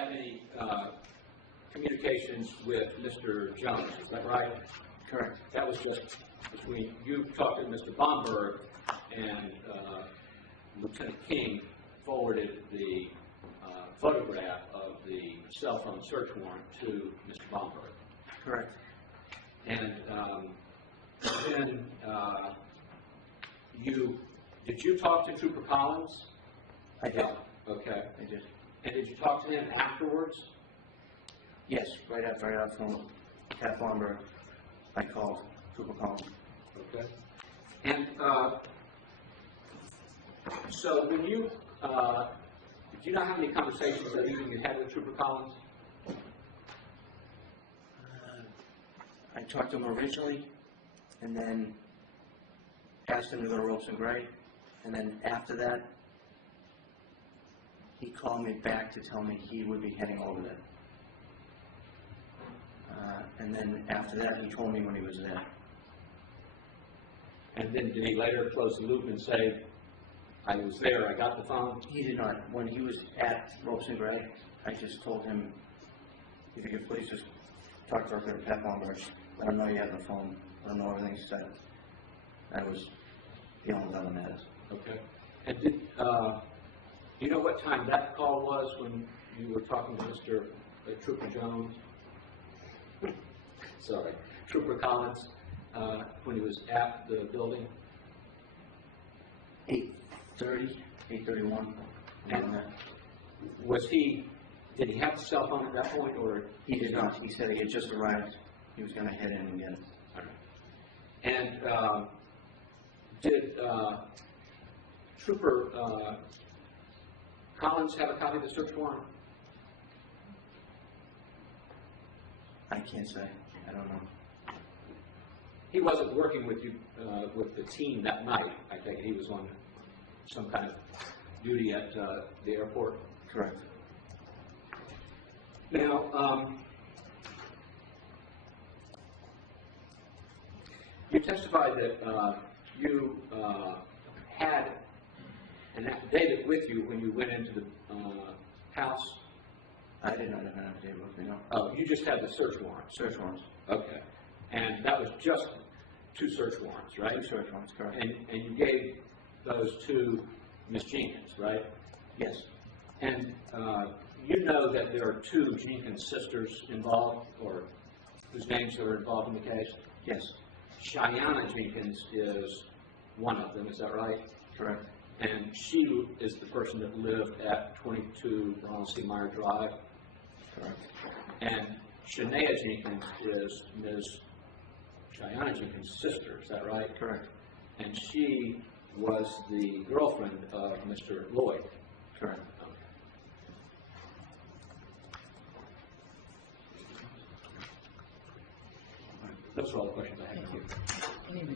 had any communications with Mr. Jones, is that right? Correct. That was just between, you talked to Mr. Bomberg, and Lieutenant King forwarded the photograph of the cell phone search warrant to Mr. Bomberg. Correct. And then did you talk to Trooper Collins? I did. Okay. I did. And did you talk to him afterwards? Yes, right after I got from Cat Bomber, I called Trooper Collins. Okay. And so when you, do you know how many conversations that evening you had with Trooper Collins? I talked to him originally, and then asked him to go to Ropes and Gray, and then after that, he called me back to tell me he would be heading over there. And then after that, he told me when he was there. And then did he later close the loop and say, I was there, I got the phone? He did not. When he was at Ropes and Gray, I just told him, if you could please just talk directly to Pat Bomber. I don't know you have the phone. I don't know everything he said. I was dealing with other matters. Okay. And did, do you know what time that call was when you were talking to Mr. Trooper Jones? Sorry, Trooper Collins, when he was at the building? 8:30, 8:31. And was he, did he have the cell phone at that point, or? He did not. He said he had just arrived. He was going to head in and get it. All right. And did Trooper Collins have a copy of the search warrant? I can't say. I don't know. He wasn't working with you, with the team that night. I think he was on some kind of duty at the airport. Correct. Now, you testified that you had an affidavit with you when you went into the house. I did not have an affidavit with me, no. Oh, you just had the search warrant. Search warrants. Okay. And that was just 2 search warrants, right? 2 search warrants, correct. And you gave those to Ms. Jenkins, right? Yes. And you know that there are 2 Jenkins sisters involved, or whose names are involved in the case? Yes. Cheyenne Jenkins is one of them, is that right? Correct. And she is the person that lived at 22 Ronald C. Meyer Drive. Correct. And Shania Jenkins is Ms. Cheyenne Jenkins' sister, is that right? Correct. And she was the girlfriend of Mr. Lloyd. Correct. Okay. Those are all the questions I have. Thank you.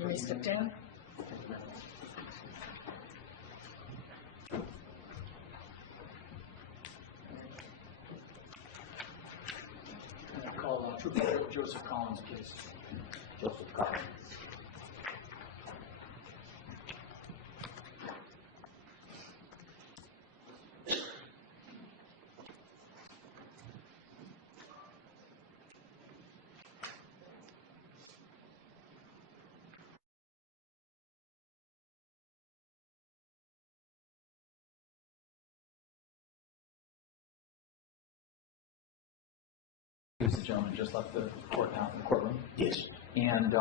You may step down. I call Trooper Joseph Collins, please. Joseph Collins. The gentleman just left the courtroom. Yes. And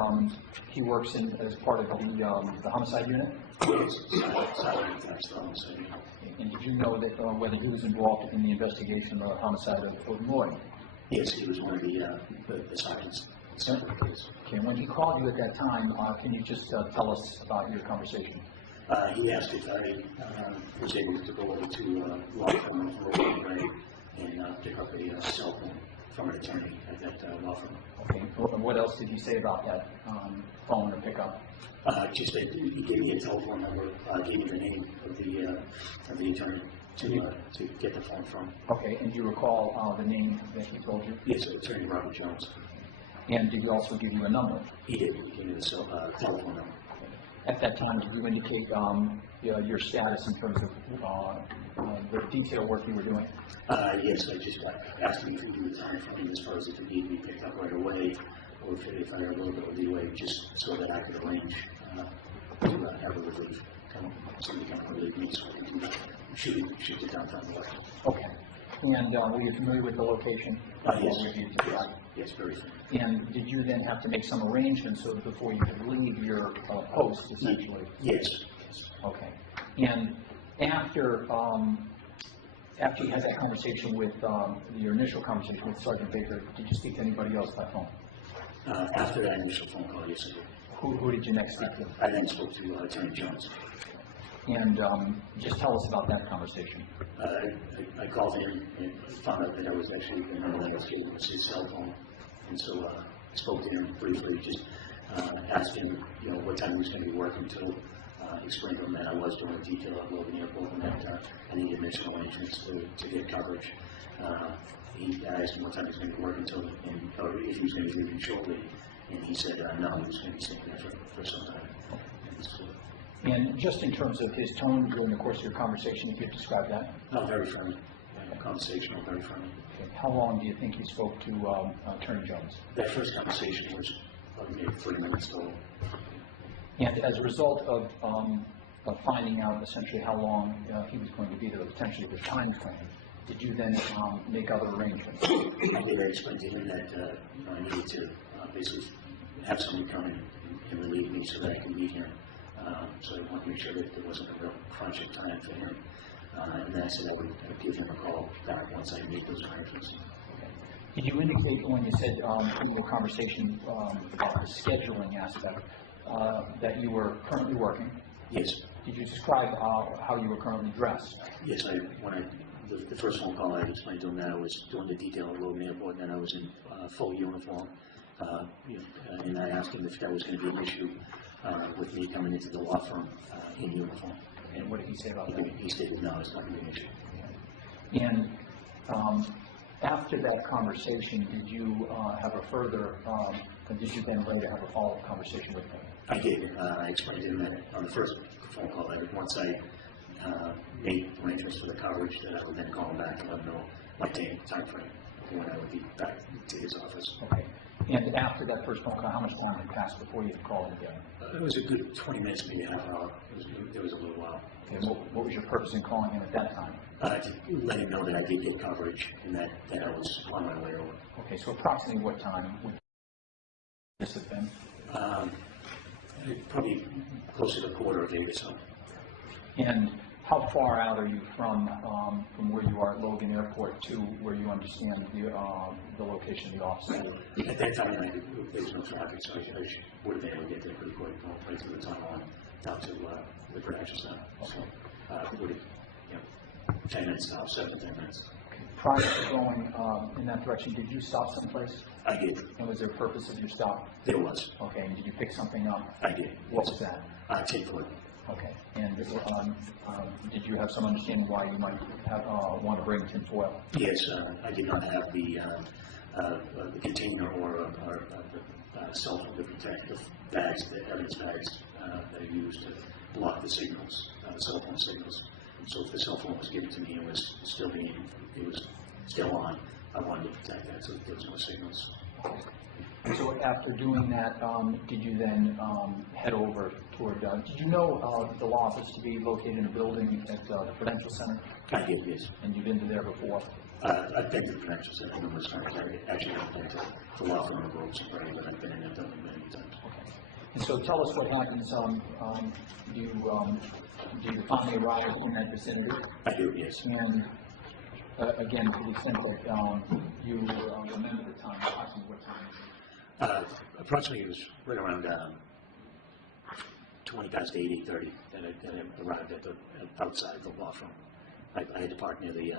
he works as part of the homicide unit. Yes. Homicide unit. And did you know that whether he was involved in the investigation of the homicide of Lloyd? Yes, he was one of the sergeants. Okay. When he called you at that time, can you just tell us about your conversation? He asked if I was able to go over to law firm and pick up a cell phone from an attorney at that law firm. Okay. What else did he say about that phone to pick up? Just that he gave me a telephone number, gave me the name of the attorney to get the phone from. Okay. And do you recall the name that he told you? Yes, Attorney Robert Jones. And did he also give you a number? He did. He gave me the telephone number. At that time, did you indicate your status in terms of the detail work you were doing? Yes, I just asked him if he could do the time frame as far as if it needed to be picked up right away, or if I had a little bit of leeway, just so that I could arrange to have a relief, somebody come and relieve me, so I can shoot the downtown work. Okay. And were you familiar with the location? Yes. Yes, very familiar. And did you then have to make some arrangements so before you could leave your post, essentially? Yes. Okay. And after you had that conversation with your initial conversation with Sergeant Baker, did you speak to anybody else by phone? After that initial phone call, yes, I did. Who did you next speak to? I then spoke to Attorney Jones. And just tell us about that conversation. I called him and found out that I was actually in Hernandez, it was his cell phone, and so I spoke to him briefly, just asked him, what time he was going to be working till, explained to him that I was doing a detail at Logan Airport and that I needed additional arrangements to get coverage. I asked him what time he was going to be working till, or if he was going to be leaving shortly, and he said no, he was going to be staying there for some time. And just in terms of his tone during the course of your conversation, you could describe that? Very friendly. Conversational, very friendly. Okay. How long do you think you spoke to Attorney Jones? That first conversation was maybe 3 minutes total. And as a result of finding out essentially how long he was going to be there, potentially the time frame, did you then make other arrangements? I did. I explained to him that I needed to basically have someone come in and relieve me so that I could meet him. So I wanted to make sure that there wasn't a real crunching time for him. And then I said I would give him a call back once I made those arrangements. Did you indicate when you said in your conversation about the scheduling aspect that you were currently working? Yes. Did you describe how you were currently dressed? Yes. The first phone call, I explained to him that I was doing the detail at Logan Airport, and then I was in full uniform. And I asked him if that was going to be an issue with me coming into the law firm in uniform. And what did he say about that? He stated no, it's not going to be an issue. And after that conversation, did you have a further, did you then later have a follow-up conversation with him? I did. I explained to him that on the first phone call that once I made arrangements for the coverage, that I would then call him back and let him know my time frame when I would be back to his office. Okay. And after that first phone call, how much time had passed before you called again? It was a good 20 minutes, maybe a half hour. It was a little while. Okay. What was your purpose in calling him at that time? To let him know that I did get coverage and that I was on my way over. Okay, so approximately what time would this have been? Probably closer to a quarter of 8 or so. And how far out are you from where you are at Logan Airport to where you understand the location of the office? At that time, there was no traffic, so I would have been able to get there pretty quick, going right through the tunnel and down to the production center. So it would have, 10 minutes stop, 7 to 10 minutes. Prior to going in that direction, did you stop someplace? I did. And was there a purpose of your stop? There was. Okay, and did you pick something up? I did. What was that? Tin-foil. Okay, and did you have some understanding why you might want to bring tinfoil? Yes, I did not have the container or the cell phone to protect the bags, the evidence bags that are used to block the signals, the cell phone signals. So if the cell phone was given to me and was still on, I wanted to protect that so that there was no signals. So after doing that, did you then head over toward, did you know the law office to be located in a building at the Prudential Center? I did, yes. And you've been to there before? I've been to the Prudential Center numerous times. I actually have been to the law firm of Ropes and Gray, but I've been in that building many times. Okay. And so tell us what happens, do you finally arrive in that vicinity? I do, yes. And again, to the extent that you remember the time, approximately what time? Approximately it was right around 20 past 8, 8:30 that I arrived at outside the law firm. I had to park near the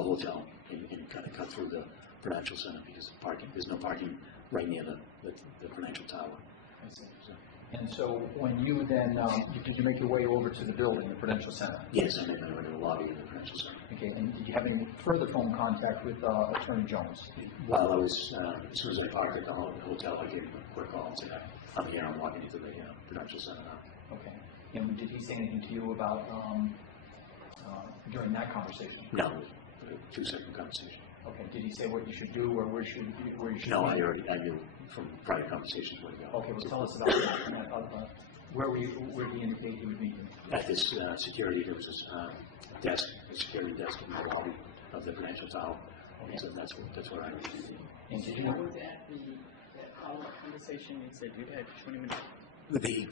hotel and kind of cut through the Prudential Center because there's no parking right near the Prudential Tower. I see. And so when you then, did you make your way over to the building, the Prudential Center? Yes, I made my way to the lobby of the Prudential Center. Okay, and did you have any further phone contact with Attorney Jones? While I was, as soon as I parked at the hotel, I gave him a quick call and said, I'm here, I'm walking into the Prudential Center now. Okay, and did he say anything to you about during that conversation? No, a 2-second conversation. Okay, did he say what you should do or where you should? No, I knew from prior conversations where to go. Okay, well, tell us about that. Where did he indicate he would meet you? At this security, there was this desk, a security desk in the lobby of the Prudential Tower. Okay. So that's where I was. And did you How know? was that follow-up conversation? You said you had 20 minutes.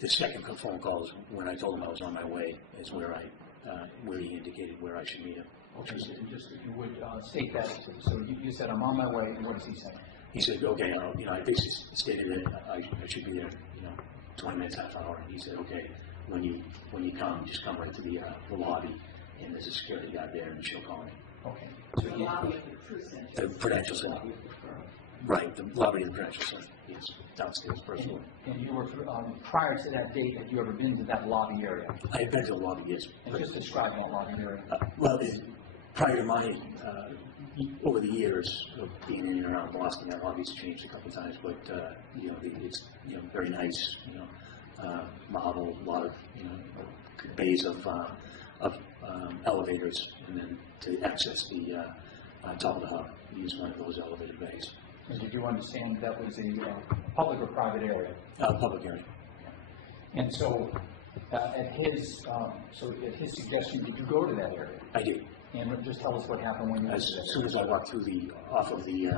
The second phone call is when I told him I was on my way, is where where he indicated where I should meet him. Okay, so just if you would state that, so you said, I'm on my way, and what does he say? He said, okay, I basically stated that I should be there, 20 minutes, half hour. And he said, okay, when you come, just come right to the lobby, and there's a security guy there, and she'll call me. Okay. The lobby of the Prudential. The Prudential Center. Right, the lobby of the Prudential Center. Yes, downstairs, first floor. And you were, prior to that date, had you ever been to that lobby area? I had been to the lobby, yes. And just describe that lobby area. Prior to my, over the years of being in and around Boston, that lobby's changed a couple of times, but, it's, very nice, marble, a lot of, bays of elevators, and then to access the top of the hub, use one of those elevator bays. And did you understand that was a public or private area? Public area. And so, at his suggestion, did you go to that area? I did. And just tell us what happened when you went As to that soon as I walked through off of the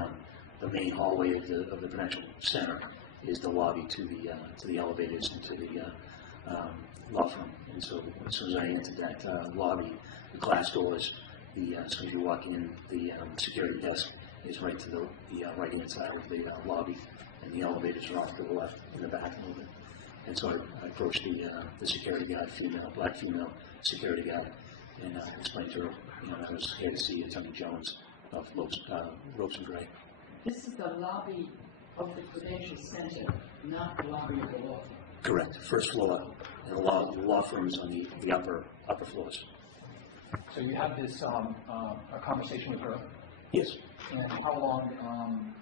main hallway of the Prudential Center, is the lobby to the elevators and to the law firm. And so as soon as I entered that lobby, the glass doors, as soon as you walk in, the security desk is right to the right hand side of the lobby, and the elevators are off to the left in the back a little bit. And so I approached the security guard, black female security guard, and explained to her, I was here to see Attorney Jones of Ropes and Gray. This is the lobby of the Prudential Center, not the lobby of the law firm. Correct. First floor, and the law firm is on the upper floors. So you had this a conversation with her, Yes. and how long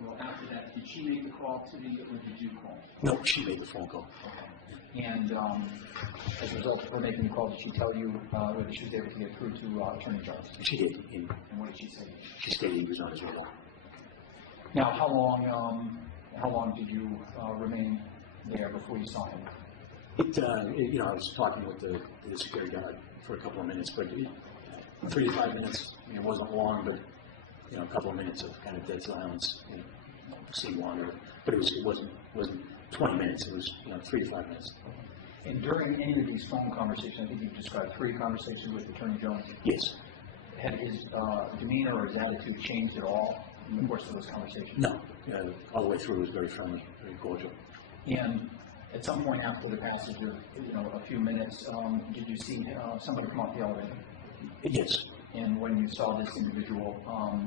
well, after that did she make the call to the, or did you call? No, she made the phone call. And as a result of her making the call, did she tell you whether she was able to get through to Attorney Jones? She did. And And what did she say? she stated he was on his way out. Now, how long did you remain there before you saw him? I was talking with the security guard for a couple of minutes, but 3 to 5 minutes. It wasn't long, but a couple of minutes of kind of dead silence. Seemed longer, but it wasn't 20 minutes. It was 3 to 5 minutes. And during any of these phone conversations, I think you described 3 conversations with Attorney Jones. Yes. Had his demeanor or his attitude changed at all in the course of those conversations? No. All the way through, it was very friendly, very cordial. And at some point after the passage of a few minutes, did you see somebody come off the elevator? Yes. And when you saw this individual,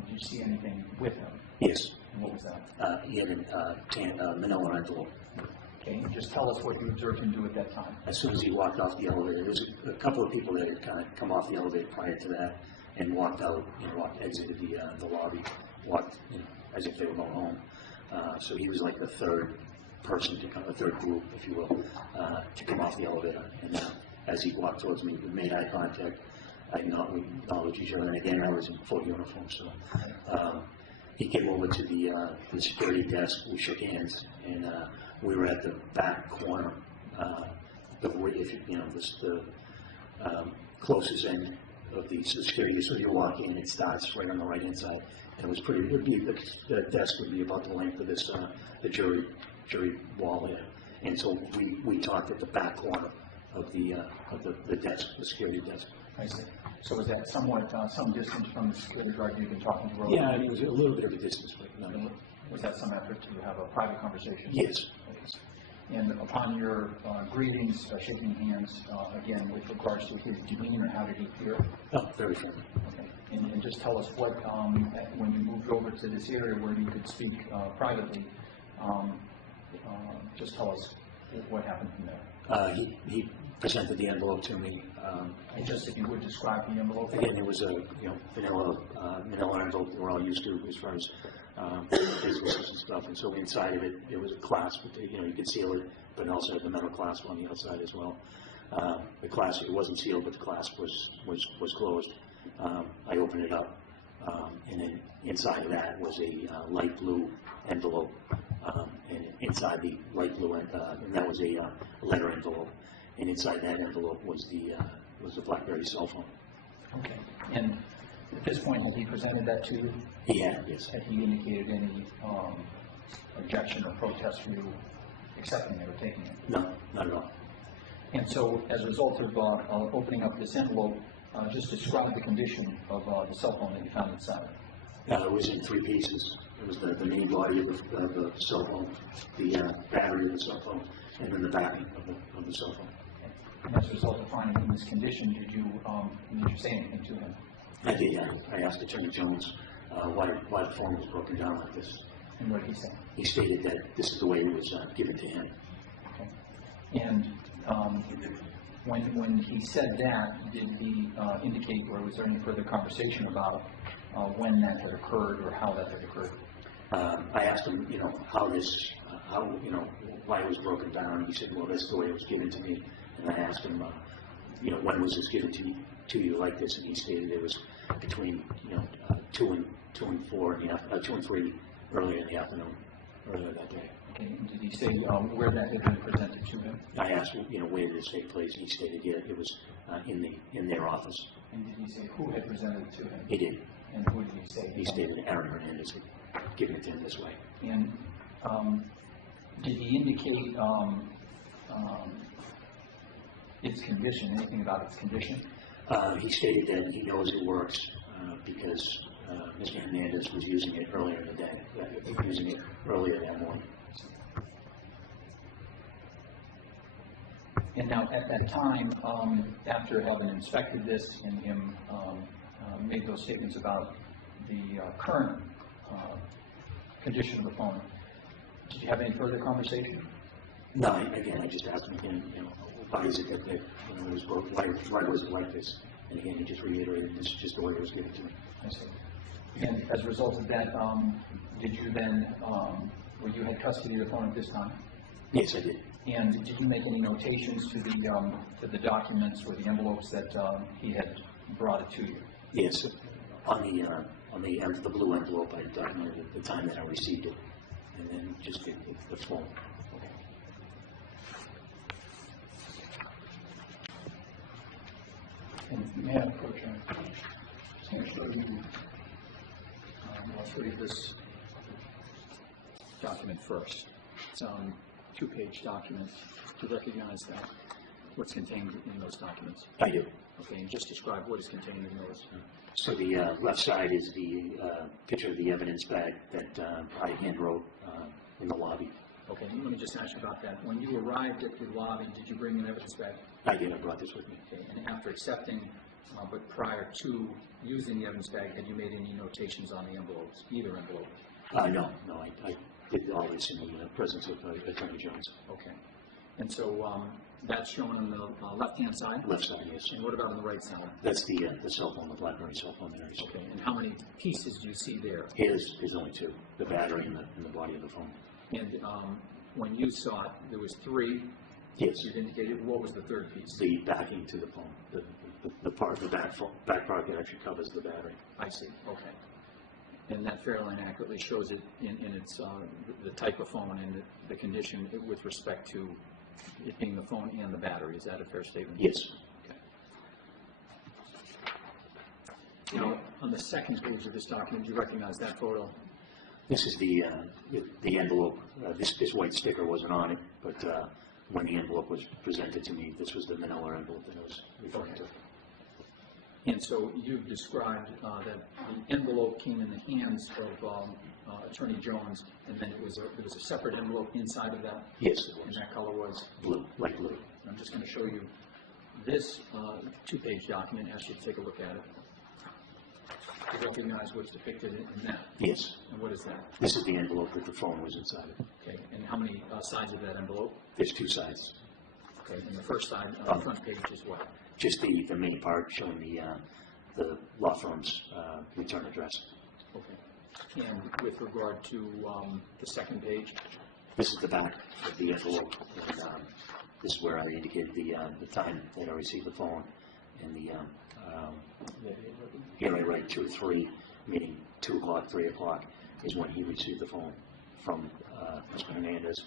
did you see anything with him? Yes. And what was that? He had a manila envelope. Okay, and just tell us what you observed him do at that time. As soon as he walked off the elevator, there was a couple of people that had kind of come off the elevator prior to that and walked out, exited the lobby, walked, as if they were going home. So he was like the third person to come, the third group, if you will, to come off the elevator. And as he walked towards me, we made eye contact. We acknowledged each other, and again, I was in full uniform, so he came over to the security desk. We shook hands, and we were at the back corner, the closest end of the security. So you walk in, it starts right on the right hand side, and it was the desk would be about the length of this the jury wall there, and so we talked at the back corner of the desk, the security desk. I see. So was that somewhat some distance from the security guard you've been talking to earlier? Yeah, it was a little bit of a distance, but no. Was that some effort to have a private conversation? Yes. Okay. And upon your greetings, shaking hands, again, with regards to his demeanor, how did he feel? Oh, very friendly. Okay. And just tell us what, when you moved over to this area where you could speak privately, just tell us what happened from there. He presented the envelope to me. And just if you would describe the envelope. Again, it was a vanilla envelope that we're all used to as far as businesses and stuff. And so inside of it, there was a clasp. You could seal it, but it also had the metal clasp on the outside as well. The clasp, it wasn't sealed, but the clasp was closed. I opened it up, and then inside of that was a light blue envelope, and inside the light blue, and that was a letter envelope, and inside that envelope was the BlackBerry cell phone. Okay. And at this point, has he presented that to you? He had, yes. Had he indicated any objection or protest for you accepting it or taking it? No, not at all. And so, as a result of opening up this envelope, just describe the condition of the cell phone that you found inside. It was in 3 pieces. It was the main body of the cell phone, the battery of the cell phone, and then the backing of the cell phone. And as a result of finding him in this condition, did you say anything to him? I did, yeah. I asked Attorney Jones why the phone was broken down like this. And what did he say? He stated that this is the way it was given to him. Okay. And when he said that, did he indicate, or was there any further conversation about when that had occurred or how that had occurred? I asked him, why it was broken down. He said, well, that's the way it was given to me. And I asked him, when was this given to you like this? And he stated it was between, 2 and 3 earlier in the afternoon, earlier that day. Okay. And did he say where that had been presented to him? I asked, where did this take place? And he stated, yeah, it was in their office. And did he say who had presented it to him? He did. And who did he say? He stated Hernandez had given it to him this way. And did he indicate its condition, anything about its condition? He stated that he knows it works because Mr. Hernandez was using it earlier in the day, using it earlier that morning. And now, at that time, after having inspected this and him made those statements about the current condition of the phone, did you have any further conversation? No, again, I just asked him again, why is it that it was broken? Why was it like this? And again, he just reiterated, this is just the way it was given to me. I see. And as a result of that, did you then, you had custody of the phone at this time? Yes, I did. And did you make any notations to the documents or the envelopes that he had brought it to you? Yes, on the blue envelope, I documented the time that I received it, and then just the phone. Okay. And may I approach him? Just going to show you, I'll show you this document first. It's a 2-page document. To recognize that, what's contained in those documents. I do. Okay, and just describe what is contained in those. So the left side is the picture of the evidence bag that I hand wrote in the lobby. Okay, let me just ask you about that. When you arrived at the lobby, did you bring an evidence bag? I did. I brought this with me. Okay, and after accepting, but prior to using the evidence bag, had you made any notations on the envelopes, either envelope? No, I did all this in the presence of Attorney Jones. Okay, and so that's shown on the left-hand side? Left side, yes. And what about on the right side? That's the cell phone, the BlackBerry cell phone there. Okay, and how many pieces do you see there? Here's only 2, the battery and the body of the phone. And when you saw it, there was 3. Yes. You'd indicated, what was the third piece? The backing to the phone, the part of the back part that actually covers the battery. I see, okay. And that Fairline accurately shows it in its, the type of phone and the condition with respect to it being the phone and the battery. Is that a fair statement? Yes. Okay. Now, on the second page of this document, do you recognize that photo? This is the envelope. This white sticker wasn't on it, but when the envelope was presented to me, this was the manila envelope that I was referring to. And so you've described that the envelope came in the hands of Attorney Jones, and then there was a separate envelope inside of that? Yes, it And was. that color was? Blue, light blue. I'm just going to show you this 2-page document, ask you to take a look at it. To recognize what's depicted in that. Yes. And what is that? This is the envelope that the phone was inside of. Okay, and how many sides of that envelope? There's 2 sides. Okay, and the first side, on the front page is what? Just the main part showing the law firm's return address. Okay. And with regard to the second page? This is the back of the envelope. And, this is where I indicated the time that I received the phone, and here I write 2 or 3, meaning 2 o'clock, 3 o'clock is when he received the phone from Mr. Hernandez,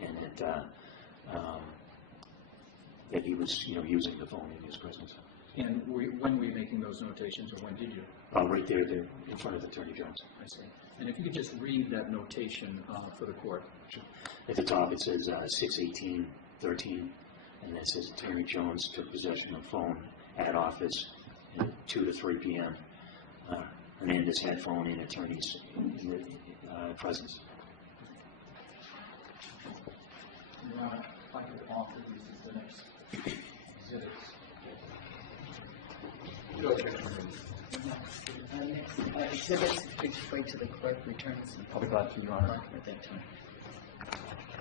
and that he was, using the phone in his presence. And when were you making those notations, or when did you? Right there in front of Attorney Jones. I see. And if you could just read that notation for the court. Sure. At the top it says 6/18/13, and then it says Attorney Jones took possession of the phone at office at 2 to 3 p.m. Hernandez had phone in attorney's presence. If I could offer these as the next exhibits. Exhibits, please wait till the clerk returns. I'll be glad to, Your Honor. At that time.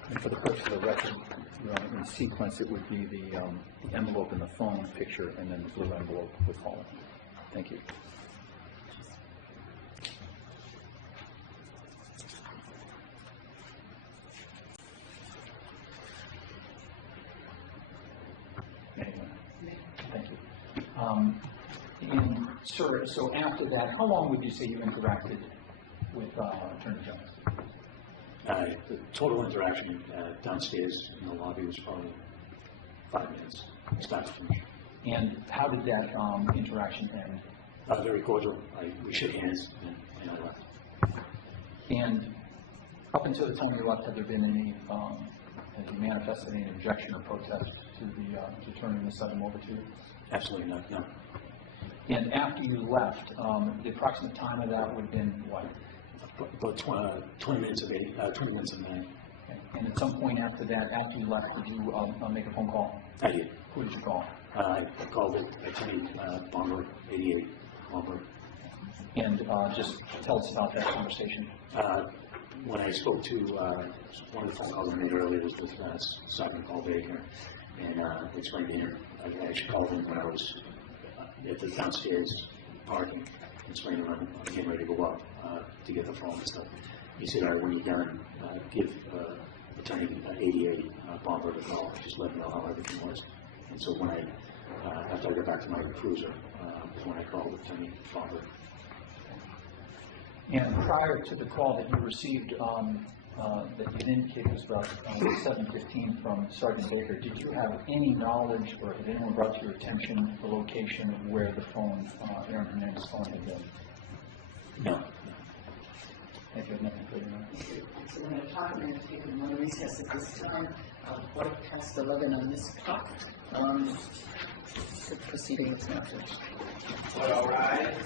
And for the purpose of the record, Your Honor, in sequence, it would be the envelope in the phone picture, and then the blue envelope would follow. Thank you. Anyway, thank you. And, sir, so after that, how long would you say you interacted with Attorney Jones? The total interaction downstairs in the lobby was probably 5 minutes, start to finish. And how did that interaction end? Very cordial. We shook hands, and I left. And up until the time you left, have there been any, have you manifested any objection or protest to turning the site over to you? Absolutely not, no. And after you left, the approximate time of that would have been what? About 20 minutes of 9. Okay. And at some point after that, after you left, did you make a phone call? I did. Who did you call? I called it Attorney Bomber, 88 Bomber. And just tell us about that conversation. When I spoke to one of the phone calls I made earlier was with Sergeant Paul Baker, and explained to him, I actually called him when I was at the downstairs parking, explained to him I'm getting ready to go up to get the phone and stuff. He said, all right, when you're done, give Attorney 88 Bomber a call, just let him know how everything was. And so when after I got back to my cruiser, was when I called Attorney Bomber. And prior to the call that you received, that you indicated was about 7:15 from Sergeant Baker, did you have any knowledge, or had anyone brought to your attention the location of where the phone, Aaron Hernandez's phone had been? No. Thank you. Nothing further now. So we're going to talk, we're going to take another recess at this time. 11:15 on this clock. The proceeding is now finished. All right.